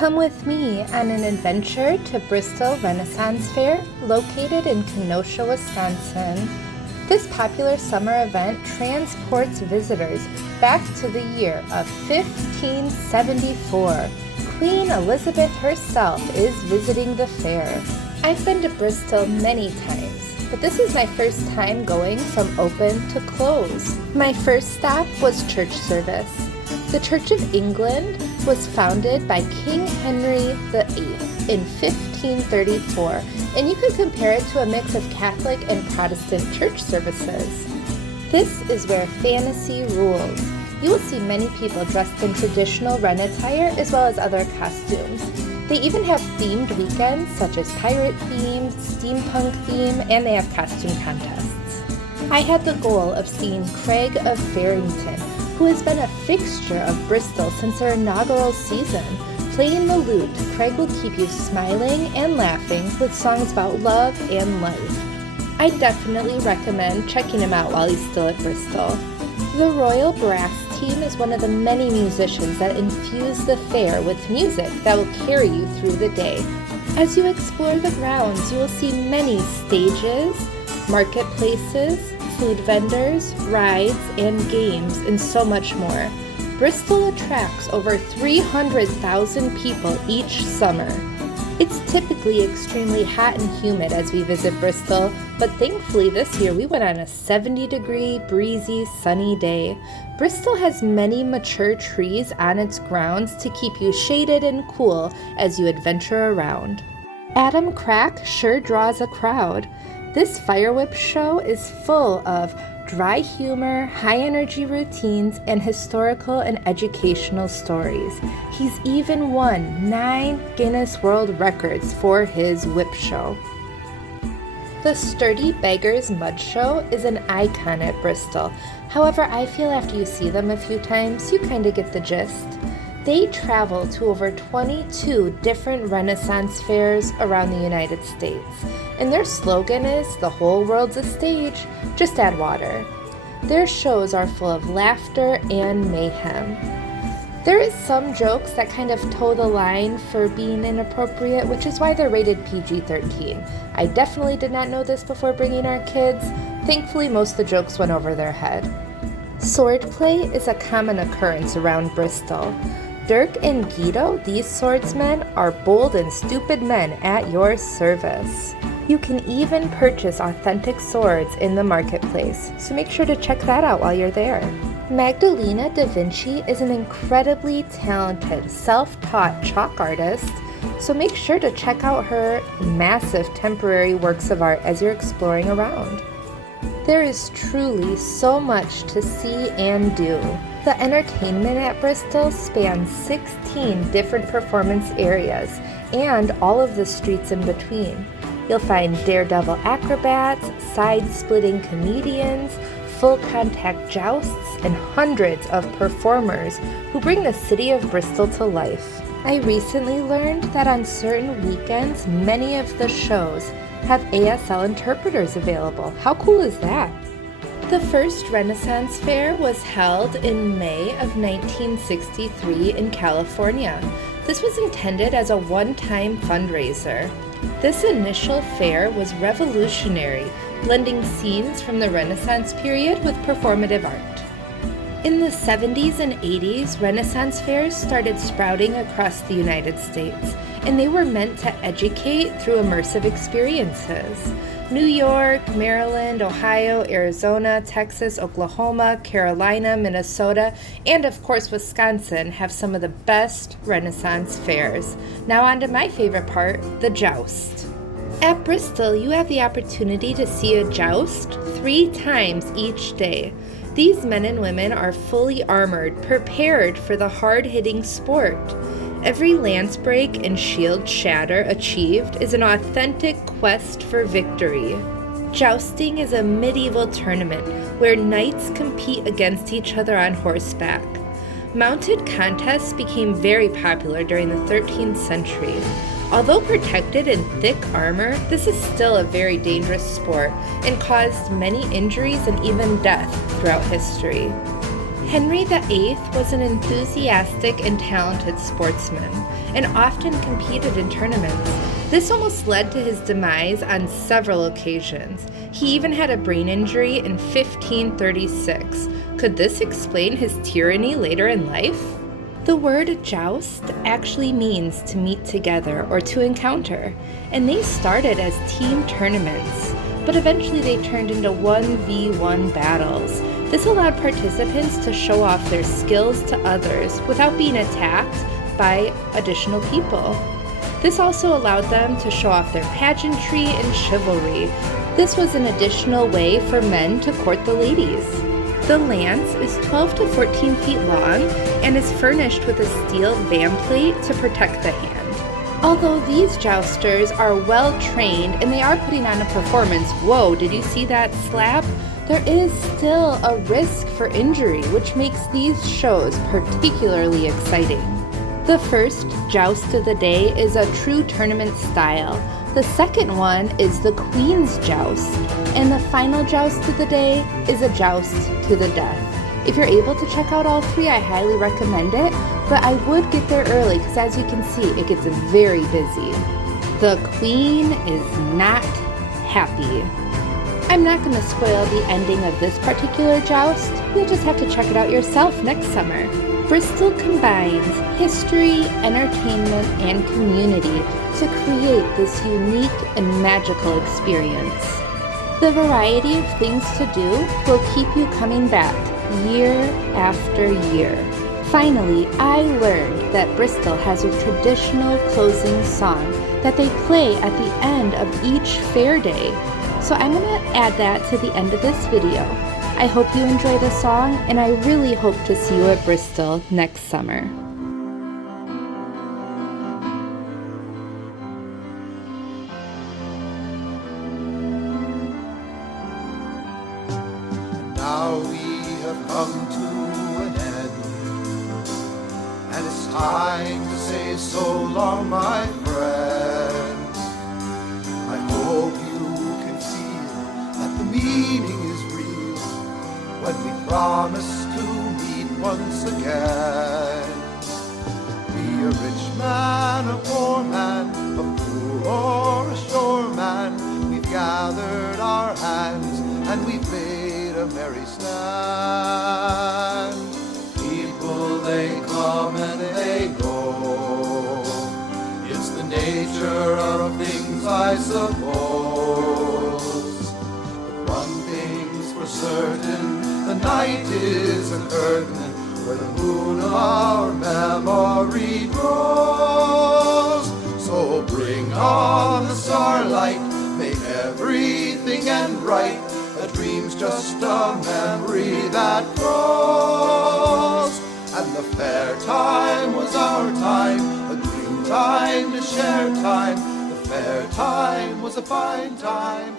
Come with me on an adventure to Bristol Renaissance Fair, located in Kenosha, Wisconsin. This popular summer event transports visitors back to the year of 1574. Queen Elizabeth herself is visiting the fair. I've been to Bristol many times, but this is my first time going from open to close. My first stop was church service. The Church of England was founded by King Henry VIII in 1534, and you can compare it to a mix of Catholic and Protestant church services. This is where fantasy rules. You will see many people dressed in traditional Ren attire as well as other costumes. They even have themed weekends such as pirate theme, steampunk theme, and they have costume contests. I had the goal of seeing Craig of Farrington, who has been a fixture of Bristol since their inaugural season. Playing the lute, Craig will keep you smiling and laughing with songs about love and life. I definitely recommend checking him out while he's still at Bristol. The Royal Brass Team is one of the many musicians that infuse the fair with music that will carry you through the day. As you explore the grounds, you will see many stages, marketplaces, food vendors, rides, and games, and so much more. Bristol attracts over 300,000 people each summer. It's typically extremely hot and humid as we visit Bristol, but thankfully this year we went on a 70-degree, breezy, sunny day. Bristol has many mature trees on its grounds to keep you shaded and cool as you adventure around. Adam Crack sure draws a crowd. This fire whip show is full of dry humor, high-energy routines, and historical and educational stories. He's even won 9 Guinness World Records for his whip show. The Sturdy Beggars Mud Show is an icon at Bristol. However, I feel after you see them a few times, you kind of get the gist. They travel to over 22 different Renaissance fairs around the United States, and their slogan is, "The whole world's a stage, just add water." Their shows are full of laughter and mayhem. There is some jokes that kind of toe the line for being inappropriate, which is why they're rated PG-13. I definitely did not know this before bringing our kids. Thankfully, most of the jokes went over their head. Swordplay is a common occurrence around Bristol. Dirk and Guido, these swordsmen, are bold and stupid men at your service. You can even purchase authentic swords in the marketplace, so make sure to check that out while you're there. Magdalena da Vinci is an incredibly talented, self-taught chalk artist, so make sure to check out her massive temporary works of art as you're exploring around. There is truly so much to see and do. The entertainment at Bristol spans 16 different performance areas and all of the streets in between. You'll find daredevil acrobats, side-splitting comedians, full-contact jousts, and hundreds of performers who bring the city of Bristol to life. I recently learned that on certain weekends, many of the shows have ASL interpreters available. How cool is that? The first Renaissance Fair was held in May of 1963 in California. This was intended as a one-time fundraiser. This initial fair was revolutionary, blending scenes from the Renaissance period with performative art. In the 70s and 80s, Renaissance fairs started sprouting across the United States, and they were meant to educate through immersive experiences. New York, Maryland, Ohio, Arizona, Texas, Oklahoma, Carolina, Minnesota, and of course Wisconsin have some of the best Renaissance fairs. Now on to my favorite part, the joust. At Bristol, you have the opportunity to see a joust 3 times each day. These men and women are fully armored, prepared for the hard-hitting sport. Every lance break and shield shatter achieved is an authentic quest for victory. Jousting is a medieval tournament where knights compete against each other on horseback. Mounted contests became very popular during the 13th century. Although protected in thick armor, this is still a very dangerous sport and caused many injuries and even death throughout history. Henry VIII was an enthusiastic and talented sportsman and often competed in tournaments. This almost led to his demise on several occasions. He even had a brain injury in 1536. Could this explain his tyranny later in life? The word joust actually means to meet together or to encounter, and they started as team tournaments, but eventually they turned into 1v1 battles. This allowed participants to show off their skills to others without being attacked by additional people. This also allowed them to show off their pageantry and chivalry. This was an additional way for men to court the ladies. The lance is 12 to 14 feet long and is furnished with a steel vamplate to protect the hand. Although these jousters are well trained and they are putting on a performance, whoa, did you see that slap? There is still a risk for injury, which makes these shows particularly exciting. The first joust of the day is a true tournament style. The second one is the Queen's Joust, and the final joust of the day is a joust to the death. If you're able to check out all three, I highly recommend it, but I would get there early because as you can see, it gets very busy. The Queen is not happy. I'm not going to spoil the ending of this particular joust. You'll just have to check it out yourself next summer. Bristol combines history, entertainment, and community to create this unique and magical experience. The variety of things to do will keep you coming back year after year. Finally, I learned that Bristol has a traditional closing song that they play at the end of each fair day. So I'm going to add that to the end of this video. I hope you enjoy the song, and I really hope to see you at Bristol next summer. Now we have come to an end, and it's time to say so long, my friends. I hope you can feel that the meaning is real when we promise to meet once again. Be a rich man, a poor man, a fool or a shore man, we've gathered our hands and we've made a merry stand. People, they come and they go, it's the nature of things, I suppose. But one thing's for certain, the night is a curtain where the moon of our memory grows. So bring on the starlight, make everything end right. A dream's just a memory that grows. And the fair time was our time, a dream time to share time. The fair time was a fine time.